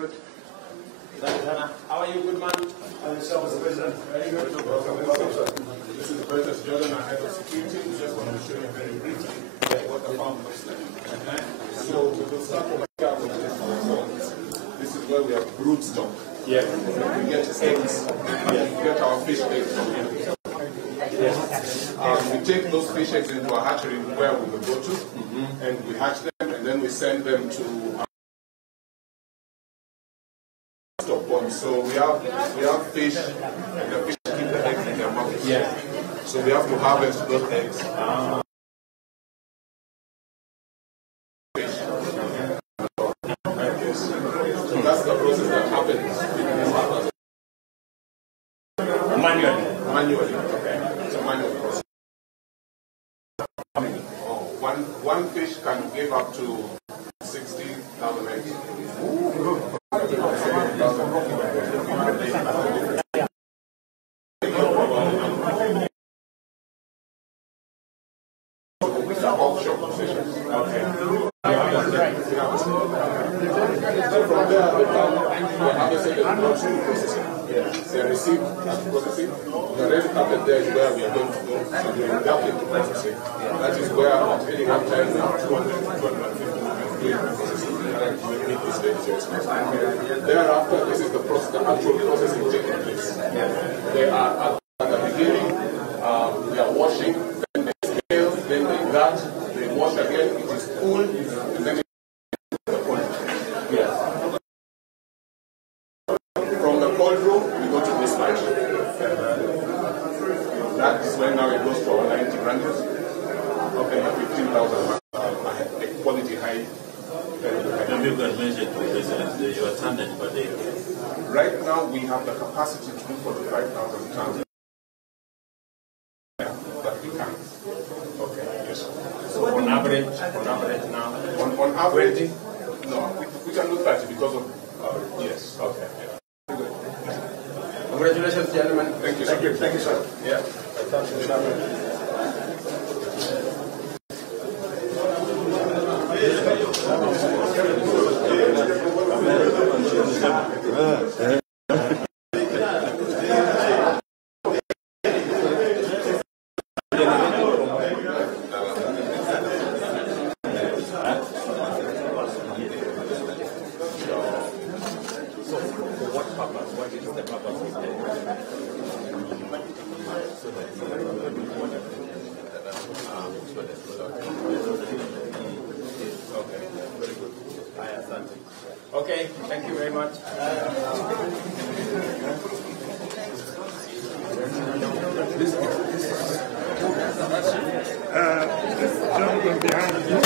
Good. How are you, good man? And yourself, Mr. President. Very good. Welcome, sir. This is the President Jordan, our head of security. We just want to show you very briefly what the farm looks like. Okay? So we will start from here with this. This is where we have brood stock. Yeah. We get eggs. We get our fish eggs from here. Yes. We take those fish eggs into a hatchery where we will go to, and we hatch them, and then we send them to stock points. So we have fish, and the fish keep the eggs in their mouths. Yeah. So we have to harvest those eggs. Fish. So that's the process that happens in this harvest. Manually. Okay. It's a manual process. One fish can give up to 60,000 eggs. Offshore positions. Okay. So from there, they harvested and processing. They received and processing. The red carpet there is where we are going to go to do rapid processing. That is where at any one time we have 200 to 250 doing processing. Thereafter, this is the process, the actual processing taking place. They are at the beginning, they are washing, then they scale, then they gut, they wash again, it is cool, and then the cold room. Yes. From the cold room, we go to dispatch. That is when now it goes to our 90 ranches. Okay, 15,000 quality high. You can mention to President you are standard per day. Right now we have the capacity to do 45,000 tons. But we can't. Okay, yes. So on average now? On average, no, we can do 30 because of, yes. Okay. Yeah. Good. Congratulations, gentlemen. Thank you, sir. Thank you, sir. Yeah. Okay, thank you very much. This gentleman behind you.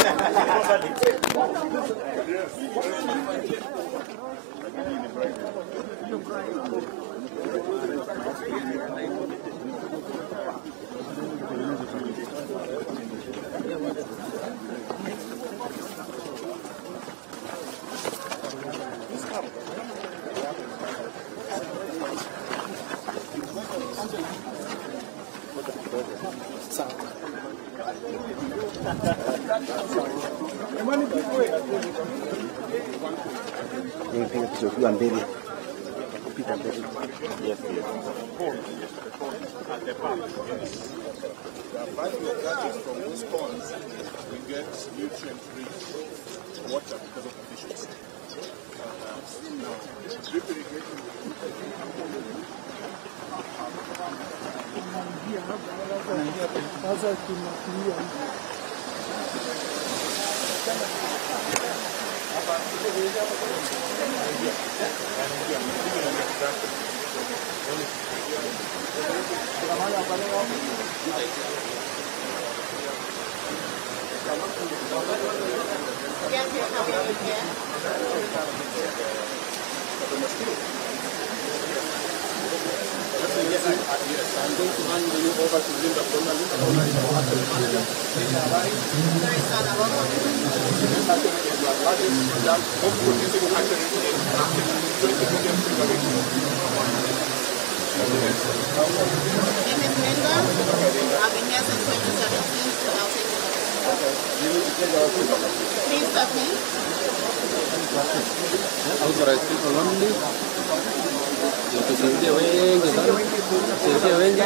From these ponds, we get nutrient-rich water because of the fishes. Now, drip irrigation. Yes, I'm going to hand you over to Linda Bonali. I've been here since 2017, so I'll take it. Please stop me. Authorized only. Sisi wengi sana. Sisi wengi.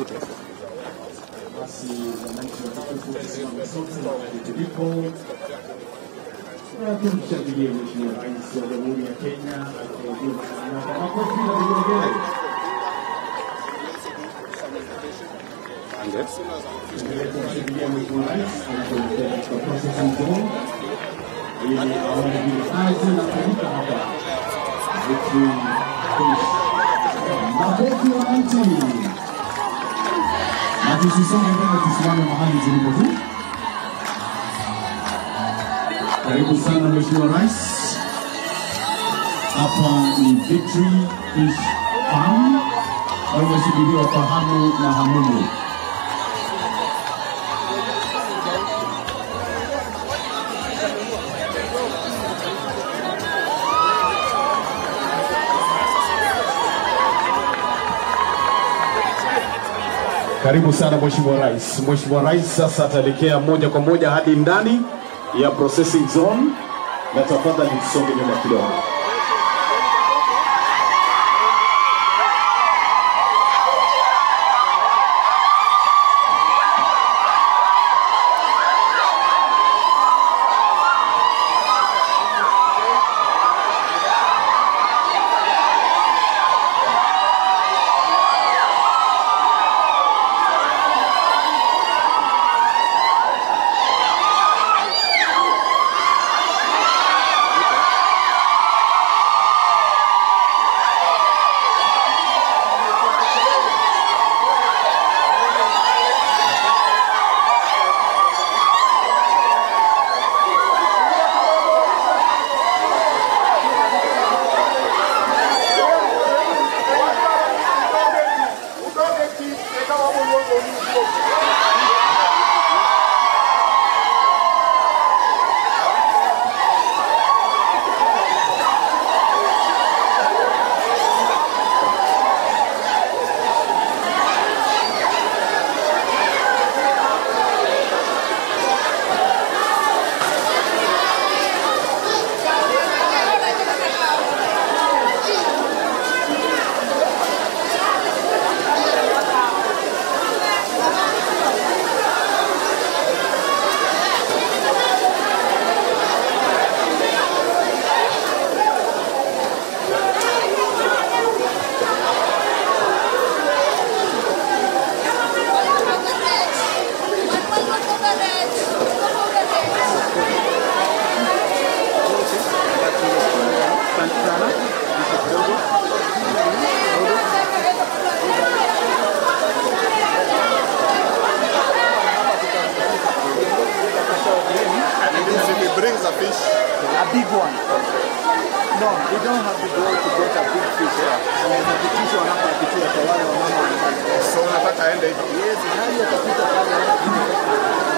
Basi wananchi watukufu tusimame sote mahali tulipo. Tumshangilie Mheshimiwa Rais wa Jamhuri ya Kenya akihudumu kwa makofi na vigelegele. Tumshangilie Mheshimiwa Rais anapoelekea katika processing zone ili aone vile kazi inafanyika hapa. Makofi wananchi. Na tusisonge mbele, tusimame mahali tulipo tu. Karibu sana Mheshimiwa Rais. Hapa ni Victory Fish Farm. Wamesubiriwa kwa hamu na hamumu. Karibu sana Mheshimiwa Rais. Mheshimiwa Rais sasa ataelekea moja kwa moja hadi ndani ya processing zone, na tafadhali tusonge nyuma kidogo. brings a fish. A big one. No, we don't have to go to get a big fish. Tunapitisha wanapopitia kwa wale wamama. So unataka aende hivi? Yes, nani atapita pale?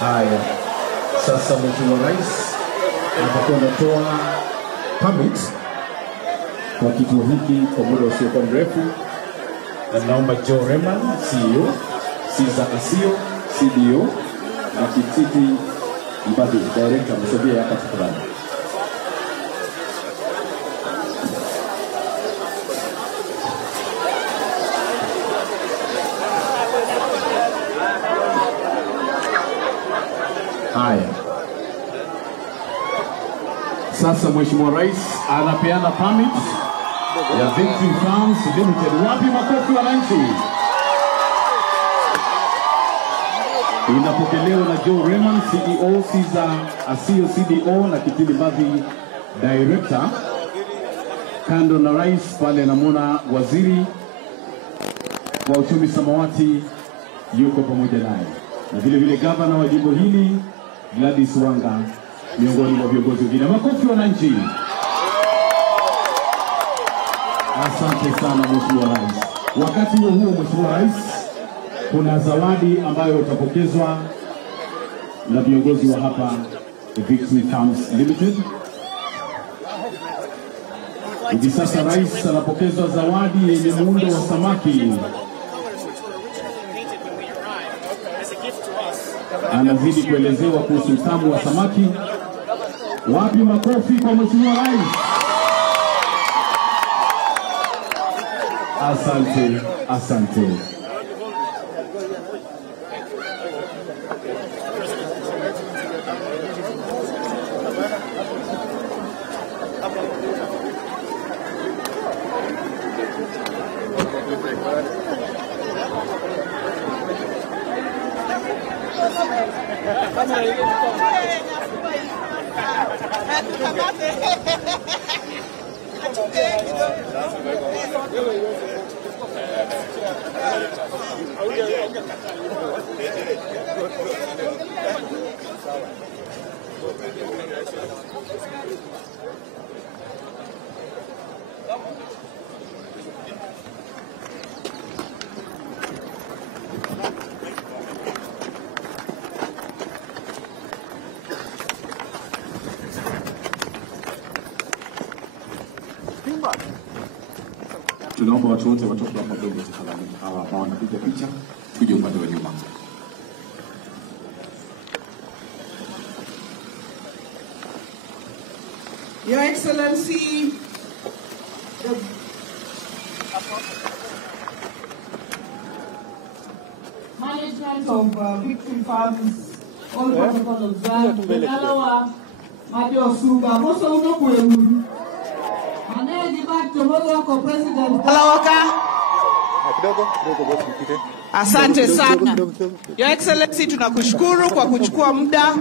Haya, sasa Mheshimiwa Rais atakuwa anatoa permit kwa kituo hiki kwa muda usiokuwa mrefu. Naomba Joe Reman, CEO, Caesar Asio, CDO, na Kititi Mbadi, Director, msogea hapa tafadhali. Haya, sasa Mheshimiwa Rais anapeana permit ya Victory Farms Limited. Wapi makofi wananchi? Inapokelewa na Joe Reman, CEO, Caesar Asio, CDO, na Kitili Mbadi, Director. Kando na Rais pale namuna Waziri wa Uchumi Samawati yuko pamoja naye, na vile vile Gavana wa jimbo hili Gladys Wanga, miongoni mwa viongozi wengine. Makofi wananchi. Asante sana Mheshimiwa Rais. Wakati huo Mheshimiwa Rais, kuna zawadi ambayo utapokezwa na viongozi wa hapa Victory Farms Limited. Hivi sasa Rais anapokezwa zawadi yenye muundo wa samaki. Anazidi kuelezewa kuhusu utamu wa samaki. Wapi makofi kwa Mheshimiwa Rais? Asante, asante. Okay. Tunaomba watu wote watoke hapa mbele tafadhali, hawa ambao wanapiga picha kuja upande wa nyuma. Your Excellency, the management of Victory Farms, all protocol observed, Dalawa, Majo Suga, Mosa Unoku, President Asante sana. Your Excellency, tunakushukuru kwa kuchukua muda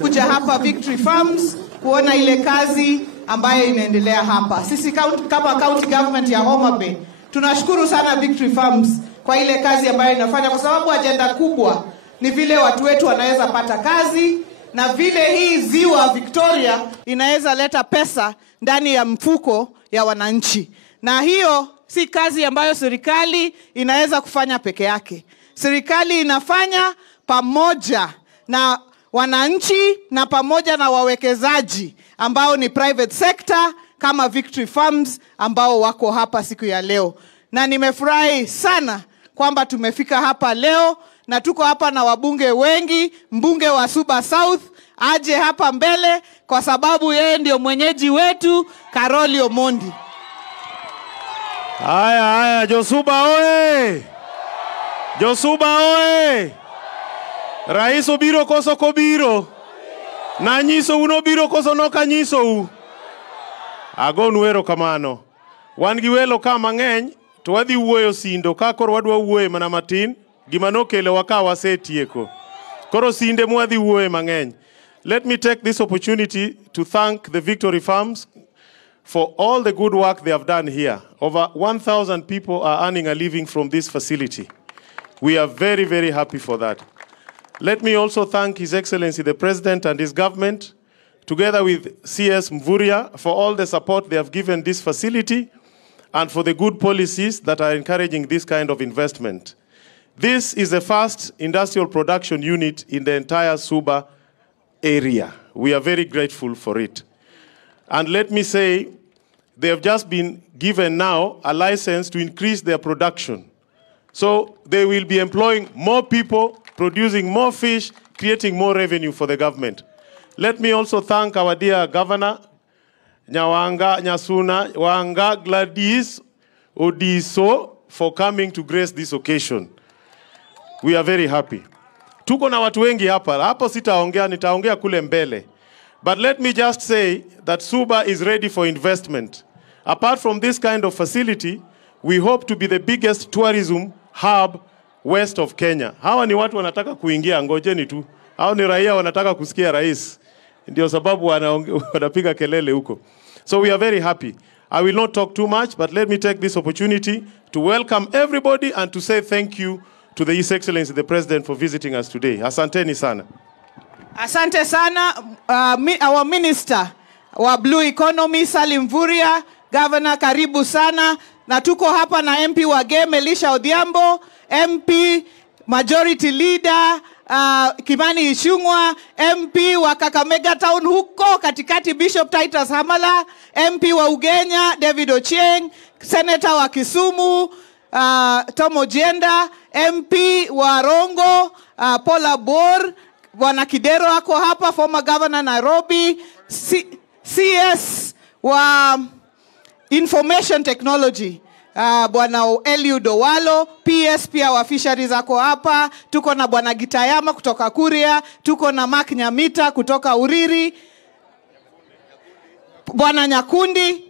kuja hapa Victory Farms kuona ile kazi ambayo inaendelea hapa. Sisi kama county government ya Homa Bay tunashukuru sana Victory Farms kwa ile kazi ambayo inafanya, kwa sababu ajenda kubwa ni vile watu wetu wanaweza pata kazi na vile hii ziwa Victoria inaweza leta pesa ndani ya mfuko ya wananchi. Na hiyo si kazi ambayo serikali inaweza kufanya peke yake. Serikali inafanya pamoja na wananchi na pamoja na wawekezaji ambao ni private sector kama Victory Farms ambao wako hapa siku ya leo. Na nimefurahi sana kwamba tumefika hapa leo na tuko hapa na wabunge wengi. Mbunge wa Suba South aje hapa mbele kwa sababu yeye ndio mwenyeji wetu, Karoli Omondi. Haya, Josuba oe! Josuba oe! Rais obiro koso kobiro. Na nyiso uno biro koso noka nyiso u. Agonu erokamano. Wan gi welo ka mang'eny to wadhi wuoyo sindo ka koro wadwa wuoye mana matin gima nokelo waka wasetieko. Koro sinde mwadhi wuoye mang'eny. Let me take this opportunity to thank the Victory Farms for all the good work they have done here. Over 1,000 people are earning a living from this facility. We are very, very happy for that. Let me also thank His Excellency the President and his government, together with CS Mvuria, for all the support they have given this facility and for the good policies that are encouraging this kind of investment. This is the first industrial production unit in the entire Suba area. We are very grateful for it. And let me say, they have just been given now a license to increase their production. So they will be employing more people, producing more fish, creating more revenue for the government. Let me also thank our dear Governor, Nyawanga, Nyasuna, Wanga, Gladys, Odiso, for coming to grace this occasion. We are very happy. Tuko na watu wengi hapa. Hapo sitaongea, nitaongea kule mbele. But let me just say that Suba is ready for investment. Apart from this kind of facility, we hope to be the biggest tourism hub west of Kenya. Hawa ni watu wanataka kuingia, ngojeni tu. Hawa ni raia wanataka kusikia rais. Ndio sababu wanapiga kelele huko. So we are very happy. I will not talk too much, but let me take this opportunity to welcome everybody and to say thank you to the His Excellency the President for visiting us today. Asanteni sana. Asante sana, our Minister wa Blue Economy, Salim Mvuria. Governor, karibu sana. Na tuko hapa na MP wa Game, Elisha Odhiambo, MP Majority Leader, Kimani Ichung'wah, MP wa Kakamega Town huko katikati, Bishop Titus Hamala, MP wa Ugenya, David Ochieng, Senator wa Kisumu, Tom Ojenda, MP wa Rongo, Paula Bor, Bwana Kidero ako hapa, former governor Nairobi, CS wa Information Technology, Bwana Eliud Owalo, PS pia wa Fisheries ako hapa, tuko na Bwana Gitayama kutoka Kuria, tuko na Mark Nyamita kutoka Uriri, Bwana Nyakundi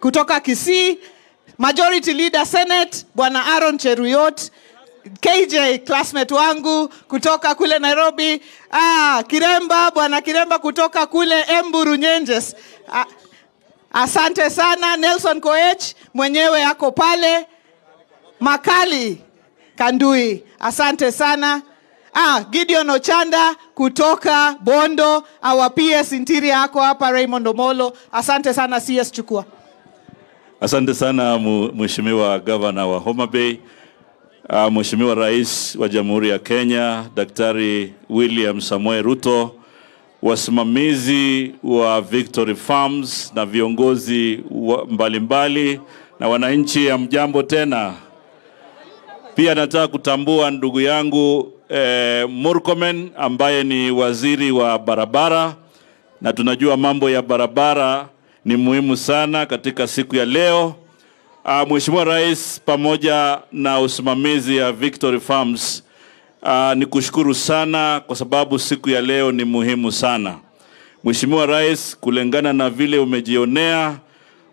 kutoka Kisii, Majority Leader Senate, Bwana Aaron Cheruyot, KJ classmate wangu kutoka kule Nairobi, Kiremba, bwana Kiremba kutoka kule mburukenge. Asante sana. Nelson Koech mwenyewe yako pale. Makali Kandui, asante sana. Gideon Ochanda kutoka Bondo, our PS Interior yako hapa. Raymond Omolo, asante sana. CS chukua. Asante sana Mheshimiwa Governor wa Homa Bay, Mheshimiwa Rais wa Jamhuri ya Kenya, Daktari William Samoei Ruto, wasimamizi wa Victory Farms na viongozi mbalimbali na wananchi, ya mjambo tena. Pia nataka kutambua ndugu yangu Murkomen ambaye ni waziri wa barabara, na tunajua mambo ya barabara ni muhimu sana katika siku ya leo. Mheshimiwa Rais pamoja na usimamizi ya Victory Farms, ni kushukuru sana kwa sababu siku ya leo ni muhimu sana. Mheshimiwa Rais, kulingana na vile umejionea,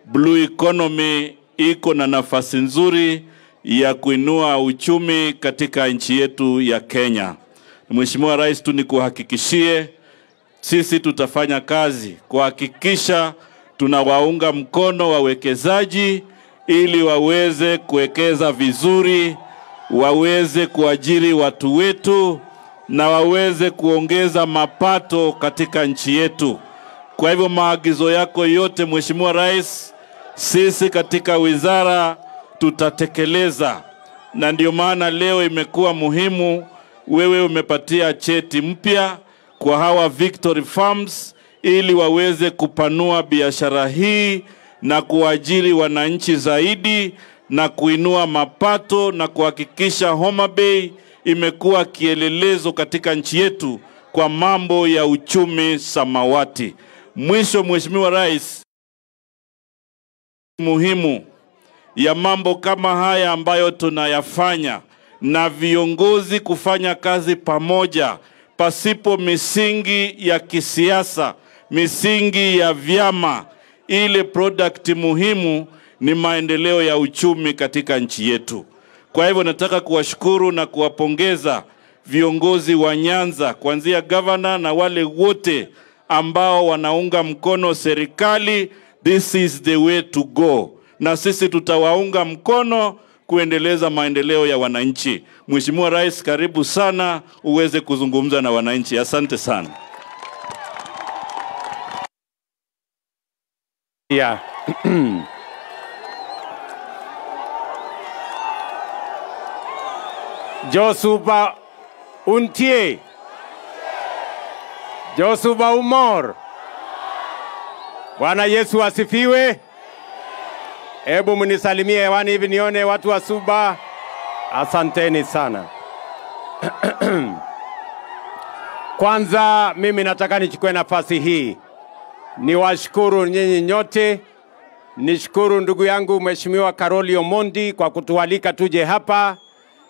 blue economy iko na nafasi nzuri ya kuinua uchumi katika nchi yetu ya Kenya. Mheshimiwa Rais, tu nikuhakikishie sisi tutafanya kazi kuhakikisha tunawaunga mkono wawekezaji ili waweze kuwekeza vizuri, waweze kuajiri watu wetu na waweze kuongeza mapato katika nchi yetu. Kwa hivyo maagizo yako yote Mheshimiwa Rais, sisi katika wizara tutatekeleza, na ndio maana leo imekuwa muhimu wewe umepatia cheti mpya kwa hawa Victory Farms ili waweze kupanua biashara hii na kuajiri wananchi zaidi na kuinua mapato na kuhakikisha Homa Bay imekuwa kielelezo katika nchi yetu kwa mambo ya uchumi samawati. Mwisho Mheshimiwa Rais, muhimu ya mambo kama haya ambayo tunayafanya na viongozi kufanya kazi pamoja pasipo misingi ya kisiasa, misingi ya vyama. Ile product muhimu ni maendeleo ya uchumi katika nchi yetu. Kwa hivyo nataka kuwashukuru na kuwapongeza viongozi wa Nyanza, kuanzia governor na wale wote ambao wanaunga mkono serikali. This is the way to go. Na sisi tutawaunga mkono kuendeleza maendeleo ya wananchi. Mheshimiwa Rais, karibu sana uweze kuzungumza na wananchi. Asante sana. Yeah. Josuba untie. Josuba umor. Bwana Yesu asifiwe. Hebu mnisalimie hewani hivi nione watu wa Suba. Asanteni sana. Kwanza mimi nataka nichukue nafasi hii niwashukuru nyinyi nyote. Nishukuru ndugu yangu Mheshimiwa Karoli Omondi kwa kutualika tuje hapa.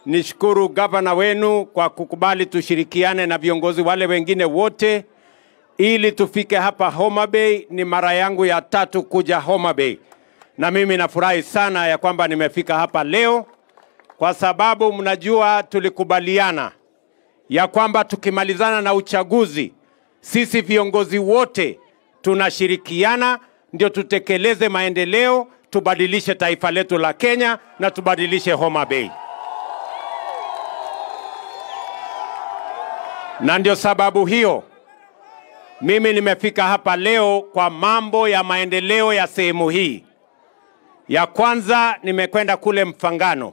Nishukuru gavana wenu kwa kukubali tushirikiane na viongozi wale wengine wote ili tufike hapa Homa Bay. Ni mara yangu ya 3 kuja Homa Bay, na mimi nafurahi sana ya kwamba nimefika hapa leo, kwa sababu mnajua tulikubaliana ya kwamba tukimalizana na uchaguzi sisi viongozi wote tunashirikiana ndio tutekeleze maendeleo, tubadilishe taifa letu la Kenya na tubadilishe Homa Bay. Na ndio sababu hiyo mimi nimefika hapa leo kwa mambo ya maendeleo ya sehemu hii. Ya kwanza nimekwenda kule Mfangano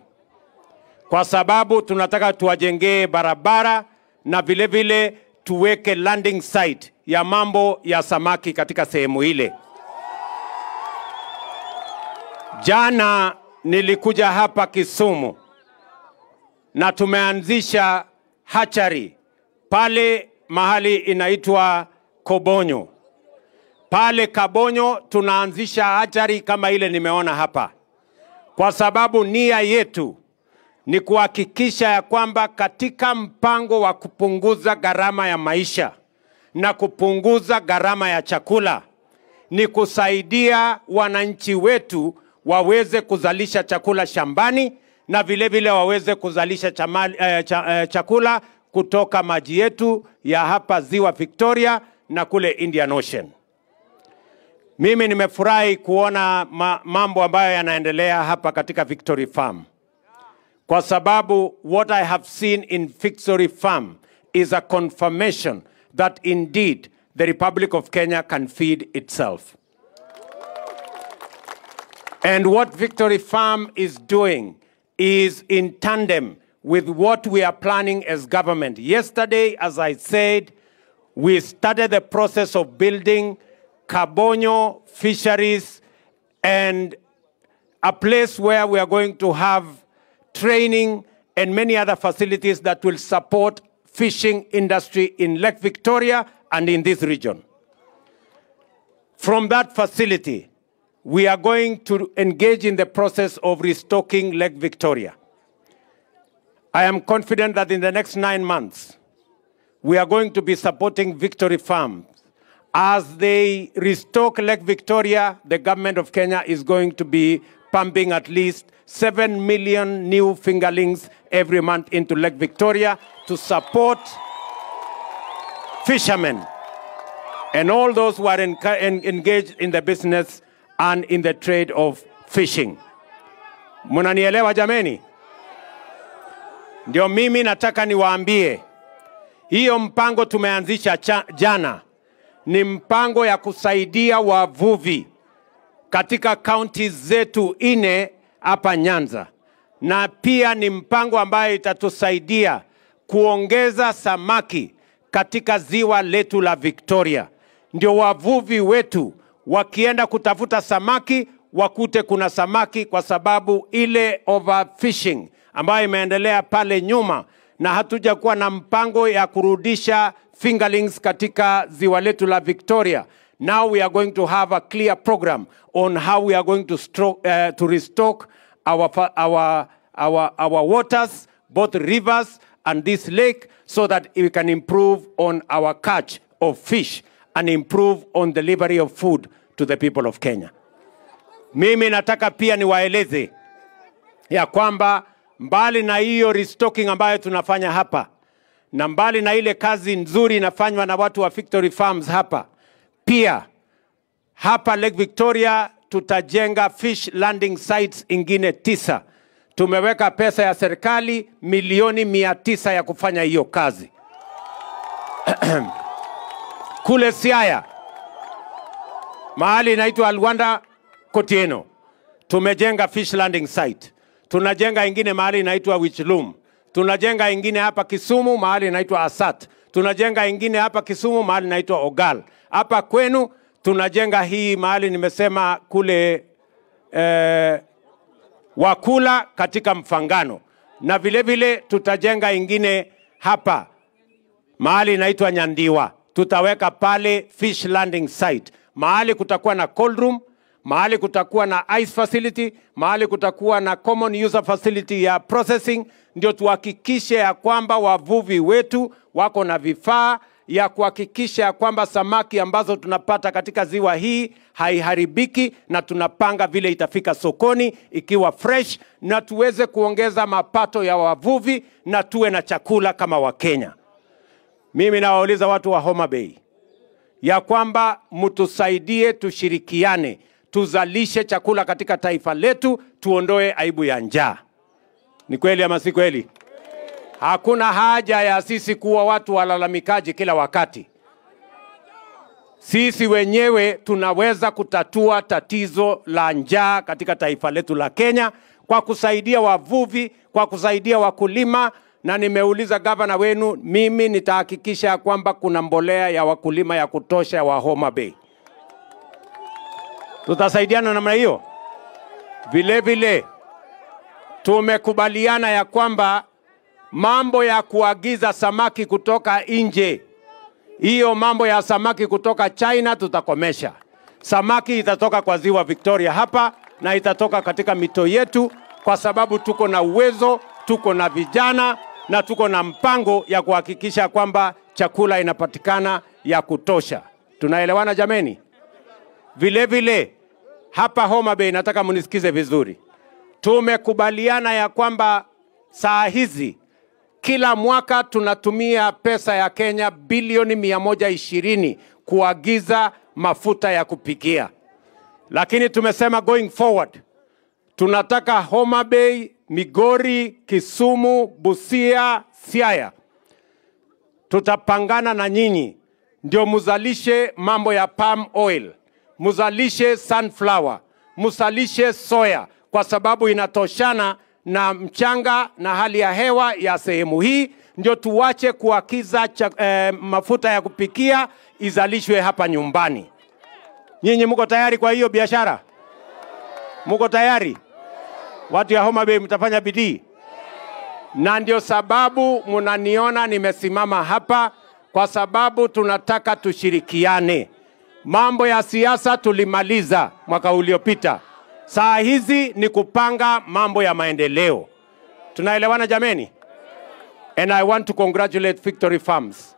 kwa sababu tunataka tuwajengee barabara na vile vile tuweke landing site ya mambo ya samaki katika sehemu ile. Jana nilikuja hapa Kisumu na tumeanzisha hatchery pale mahali inaitwa Kobonyo. Pale Kabonyo tunaanzisha hatchery kama ile nimeona hapa, kwa sababu nia yetu ni kuhakikisha ya kwamba katika mpango wa kupunguza gharama ya maisha na kupunguza gharama ya chakula ni kusaidia wananchi wetu waweze kuzalisha chakula shambani na vile vile waweze kuzalisha chakula kutoka maji yetu ya hapa Ziwa Victoria na kule Indian Ocean. Mimi nimefurahi kuona mambo ambayo yanaendelea hapa katika Victory Farm. Kwa sababu what I have seen in Victory Farm is a confirmation that indeed the Republic of Kenya can feed itself. And what Victory Farm is doing is in tandem with what we are planning as government. Yesterday, as I said, we started the process of building Kabonyo fisheries and a place where we are going to have training and many other facilities that will support fishing industry in Lake Victoria and in this region. From that facility, we are going to engage in the process of restocking Lake Victoria. I am confident that in the next 9 months, we are going to be supporting Victory Farms. As they restock Lake Victoria, the government of Kenya is going to be pumping at least 7 million new fingerlings every month into Lake Victoria to support fishermen and all those who are engaged in the business and in the trade of fishing. Munanielewa jameni? Ndio mimi nataka niwaambie, hiyo mpango tumeanzisha jana ni mpango ya kusaidia wavuvi katika counties zetu 4 hapa Nyanza. Na pia ni mpango ambayo itatusaidia kuongeza samaki katika ziwa letu la Victoria. Ndio wavuvi wetu wakienda kutafuta samaki wakute kuna samaki, kwa sababu ile overfishing ambayo imeendelea pale nyuma na hatuja kuwa na mpango ya kurudisha fingerlings katika ziwa letu la Victoria. Now we are going to have a clear program on how we are going to restock our waters, both rivers and this lake, so that we can improve on our catch of fish and improve on delivery of food to the people of Kenya. Mimi nataka pia niwaeleze ya kwamba mbali na hiyo restocking ambayo tunafanya hapa, na mbali na ile kazi nzuri inafanywa na watu wa Victory Farms hapa, pia hapa Lake Victoria tutajenga fish landing sites ingine 9. Tumeweka pesa ya serikali milioni 900 ya kufanya hiyo kazi. Kule Siaya, mahali inaitwa Alwanda Kotieno, tumejenga fish landing site. Tunajenga ingine mahali inaitwa Wichlum. Tunajenga ingine hapa Kisumu mahali inaitwa Asat. Tunajenga ingine hapa Kisumu mahali inaitwa Ogal. Hapa kwenu tunajenga hii mahali nimesema kule Wakula katika Mfangano. Na vile vile tutajenga ingine hapa mahali inaitwa Nyandiwa. Tutaweka pale fish landing site. Mahali kutakuwa na cold room, mahali kutakuwa na ice facility, mahali kutakuwa na common user facility ya processing. Ndio tuhakikishe ya kwamba wavuvi wetu wako na vifaa ya kuhakikisha ya kwamba samaki ambazo tunapata katika ziwa hii haiharibiki, na tunapanga vile itafika sokoni ikiwa fresh, na tuweze kuongeza mapato ya wavuvi na tuwe na chakula kama Wakenya. Mimi nawauliza watu wa Homa Bay ya kwamba mtusaidie, tushirikiane, tuzalishe chakula katika taifa letu, tuondoe aibu ya njaa. Ni kweli ama si kweli? Hakuna haja ya sisi kuwa watu walalamikaji kila wakati. Sisi wenyewe tunaweza kutatua tatizo la njaa katika taifa letu la Kenya kwa kusaidia wavuvi, kwa kusaidia wakulima. Na nimeuliza gavana wenu, mimi nitahakikisha kwamba kuna mbolea ya wakulima ya kutosha wa Homa Bay. Tutasaidiana namna hiyo. Vile vile tumekubaliana ya kwamba mambo ya kuagiza samaki kutoka nje, hiyo mambo ya samaki kutoka China tutakomesha. Samaki itatoka kwa ziwa Victoria hapa na itatoka katika mito yetu, kwa sababu tuko na uwezo, tuko na vijana na tuko na mpango ya kuhakikisha kwamba chakula inapatikana ya kutosha. Tunaelewana jameni? Vile vile hapa Homa Bay, nataka munisikize vizuri. tumekubaliana ya kwamba saa hizi kila mwaka tunatumia pesa ya Kenya bilioni 120 kuagiza mafuta ya kupikia. Lakini tumesema going forward, tunataka Homa Bay, Migori, Kisumu, Busia, Siaya. Tutapangana na nyinyi ndio muzalishe mambo ya palm oil, muzalishe sunflower, muzalishe soya, kwa sababu inatoshana na mchanga na hali ya hewa ya sehemu hii. Ndio tuwache kuagiza mafuta ya kupikia izalishwe hapa nyumbani. Nyinyi mko tayari kwa hiyo biashara? Mko tayari? Watu ya Homa Bay mtafanya bidii? Na ndio sababu munaniona nimesimama hapa, kwa sababu tunataka tushirikiane. Mambo ya siasa tulimaliza mwaka uliopita. Saa hizi ni kupanga mambo ya maendeleo. Tunaelewana jameni? And I want to congratulate Victory Farms.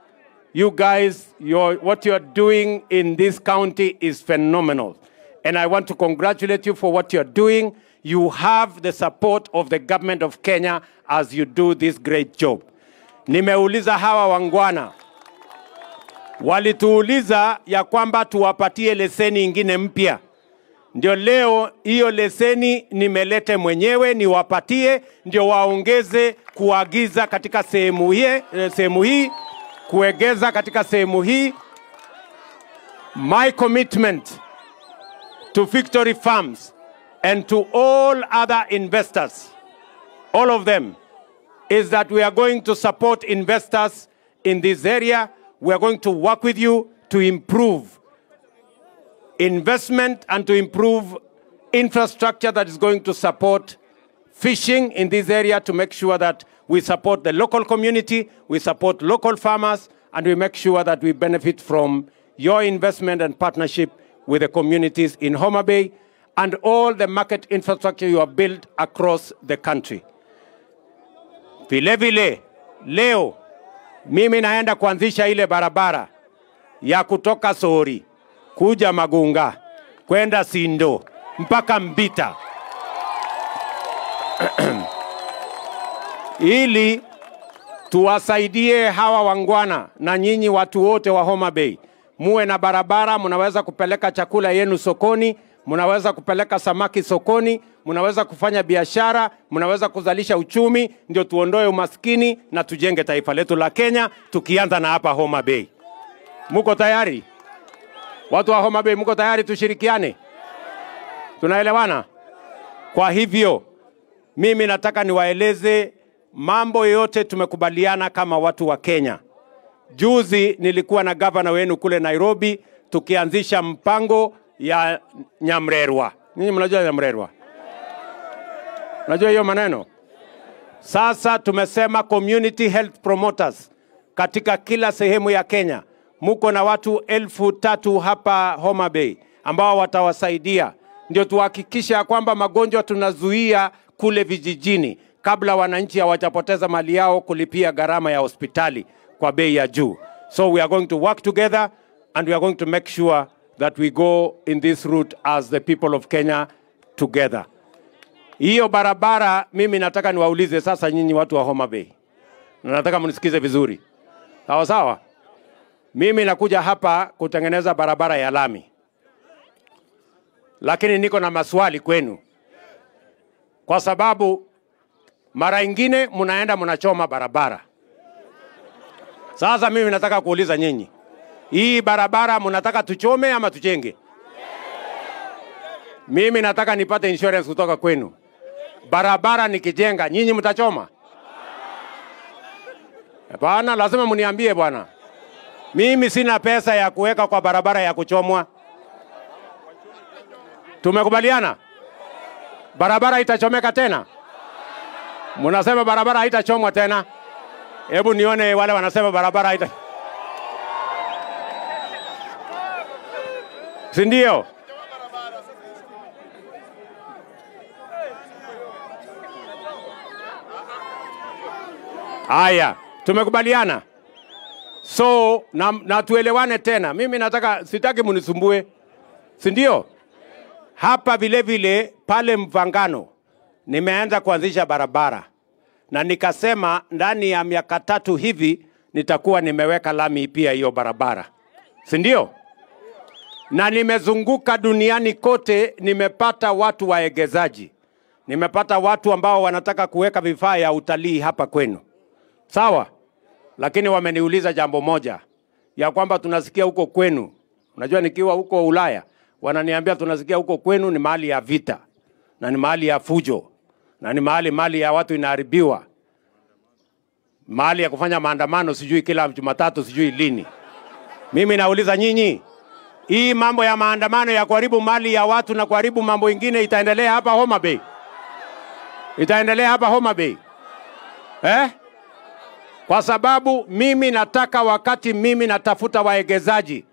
You guys, what you're doing in this county is phenomenal. And I want to congratulate you for what you're doing. You have the support of the government of Kenya as you do this great job. Nimeuliza hawa wangwana. Walituuliza ya kwamba tuwapatie leseni ingine mpya. Ndio leo hiyo leseni nimelete mwenyewe niwapatie, ndio waongeze kuagiza katika sehemu hii, kuegeza katika sehemu hii. My commitment to Victory Farms and to all other investors, all of them, is that we are going to support investors in this area. We are going to work with you to improve investment and to improve infrastructure that is going to support fishing in this area, to make sure that we support the local community, we support local farmers, and we make sure that we benefit from your investment and partnership with the communities in Homa Bay and all the market infrastructure you have built across the country. Vile vile, leo, mimi naenda kuanzisha ile barabara ya kutoka Sori, kuja Magunga, kwenda Sindo, mpaka Mbita. Ili tuwasaidie hawa wangwana na nyinyi watu wote wa Homa Bay. Muwe na barabara, munaweza kupeleka chakula yenu sokoni, munaweza kupeleka samaki sokoni, munaweza kufanya biashara, munaweza kuzalisha uchumi, ndio tuondoe umaskini na tujenge taifa letu la Kenya, tukianza na hapa Homa Bay. Muko tayari? Watu wa Homa Bay muko tayari tushirikiane? Tunaelewana? Kwa hivyo, mimi nataka niwaeleze mambo yote tumekubaliana kama watu wa Kenya. Juzi nilikuwa na gavana wenu kule Nairobi, tukianzisha mpango ya Nyamrerwa. Ninyi mnajua Nyamrerwa? Unajua hiyo maneno? Sasa tumesema community health promoters katika kila sehemu ya Kenya. Muko na watu 3,000 hapa Homa Bay ambao watawasaidia. Ndio tuhakikisha kwamba magonjwa tunazuia kule vijijini kabla wananchi hawajapoteza mali yao kulipia gharama ya hospitali kwa bei ya juu. So we are going to work together and we are going to make sure that we go in this route as the people of Kenya together. Hiyo barabara mimi nataka niwaulize sasa nyinyi watu wa Homa Bay. Nataka mnisikize vizuri. Sawa sawa? Mimi nakuja hapa kutengeneza barabara ya lami. Lakini niko na maswali kwenu. Kwa sababu mara ingine mnaenda mnachoma barabara. Sasa mimi nataka kuuliza nyinyi. Hii barabara mnataka tuchome ama tujenge? Mimi nataka nipate insurance kutoka kwenu. Barabara nikijenga, nyinyi mtachoma? Bwana, lazima mniambie bwana. Mimi sina pesa ya kuweka kwa barabara ya kuchomwa. Tumekubaliana? Barabara itachomeka tena? Mnasema barabara haitachomwa tena? Hebu nione wale wanasema barabara haita. Si ndio? Aya, tumekubaliana. So, na tuelewane tena. Mimi nataka, sitaki munisumbue. Si ndio? Hapa vile vile pale Mvangano nimeanza kuanzisha barabara na nikasema ndani ya miaka 3 hivi nitakuwa nimeweka lami pia hiyo barabara, si ndio? Na nimezunguka duniani kote, nimepata watu waegezaji, nimepata watu ambao wanataka kuweka vifaa ya utalii hapa kwenu, sawa? Lakini wameniuliza jambo moja, ya kwamba tunasikia huko kwenu, unajua nikiwa huko Ulaya, wananiambia tunasikia huko kwenu ni mahali ya vita, na ni mahali ya fujo, na ni mali ya watu inaharibiwa, mahali ya kufanya maandamano sijui kila Jumatatu sijui lini. Mimi nauliza nyinyi, hii mambo ya maandamano ya kuharibu mali ya watu na kuharibu mambo ingine itaendelea hapa Homa Bay? Itaendelea hapa Homa Bay? Kwa sababu mimi nataka, wakati mimi natafuta waegezaji,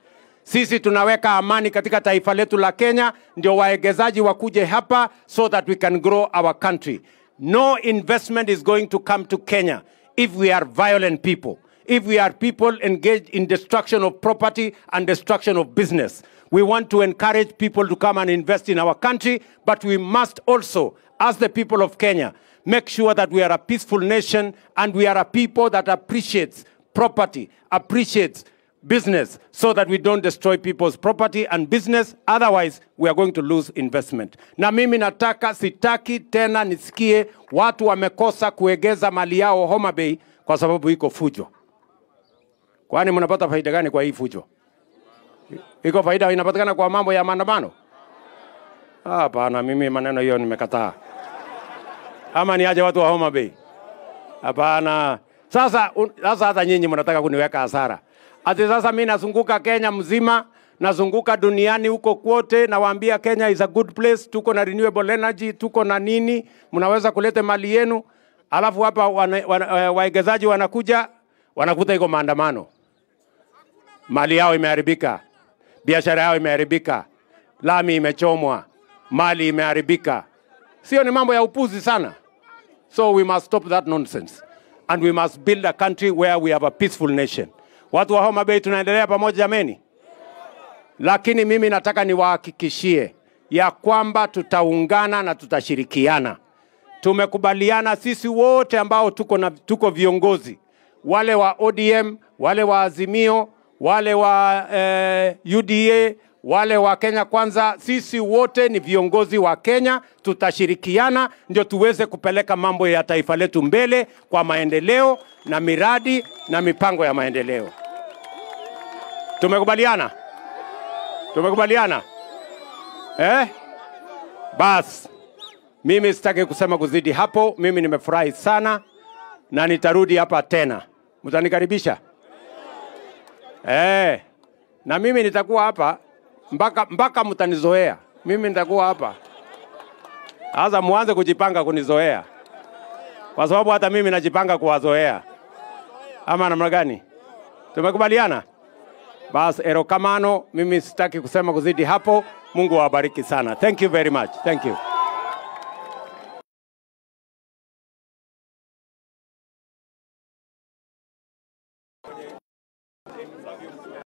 sisi tunaweka amani katika taifa letu la Kenya, ndio waegezaji wakuje hapa so that we can grow our country. No investment is going to come to Kenya if we are violent people, if we are people engaged in destruction of property and destruction of business. We want to encourage people to come and invest in our country, but we must also, as the people of Kenya, make sure that we are a peaceful nation and we are a people that appreciates property, appreciates business, so that we don't destroy people's property and business. Otherwise, we are going to lose investment. Na mimi nataka, sitaki tena nisikie watu wamekosa kuegeza mali yao Homa Bay kwa sababu iko fujo. Kwani mnapata faida gani kwa hii fujo? Iko faida inapatikana kwa mambo ya maandamano? Hapana, mimi maneno hiyo nimekataa. Ama niaje watu wa Homa Bay? Hapana. Sasa hata nyinyi mnataka kuniweka hasara. Ati sasa mimi nazunguka Kenya mzima, nazunguka duniani huko kwote, nawaambia Kenya is a good place, tuko na renewable energy, tuko na nini, mnaweza kuleta mali yenu, alafu hapa waegezaji wanakuja, wanakuta iko maandamano. Mali yao imeharibika, biashara yao imeharibika, lami imechomwa, mali imeharibika. Sio ni mambo ya upuzi sana? So we must stop that nonsense. And we must build a country where we have a peaceful nation. Watu wa Homa Bay tunaendelea pamoja jameni? Lakini mimi nataka niwahakikishie ya kwamba tutaungana na tutashirikiana. Tumekubaliana sisi wote ambao tuko viongozi, wale wa ODM, wale wa Azimio, wale wa UDA, wale wa Kenya Kwanza, sisi wote ni viongozi wa Kenya, tutashirikiana ndio tuweze kupeleka mambo ya taifa letu mbele kwa maendeleo na miradi na mipango ya maendeleo. Tumekubaliana? Tumekubaliana? Bas, mimi sitaki kusema kuzidi hapo. Mimi nimefurahi sana na nitarudi hapa tena. Mtanikaribisha? Na mimi nitakuwa hapa mpaka mtanizoea. Mimi nitakuwa hapa. Sasa muanze kujipanga kunizoea, kwa sababu hata mimi najipanga kuwazoea. Ama namna gani? Tumekubaliana? Bas, erokamano, mimi sitaki kusema kuzidi hapo. Mungu awabariki sana. Thank you very much. Thank you.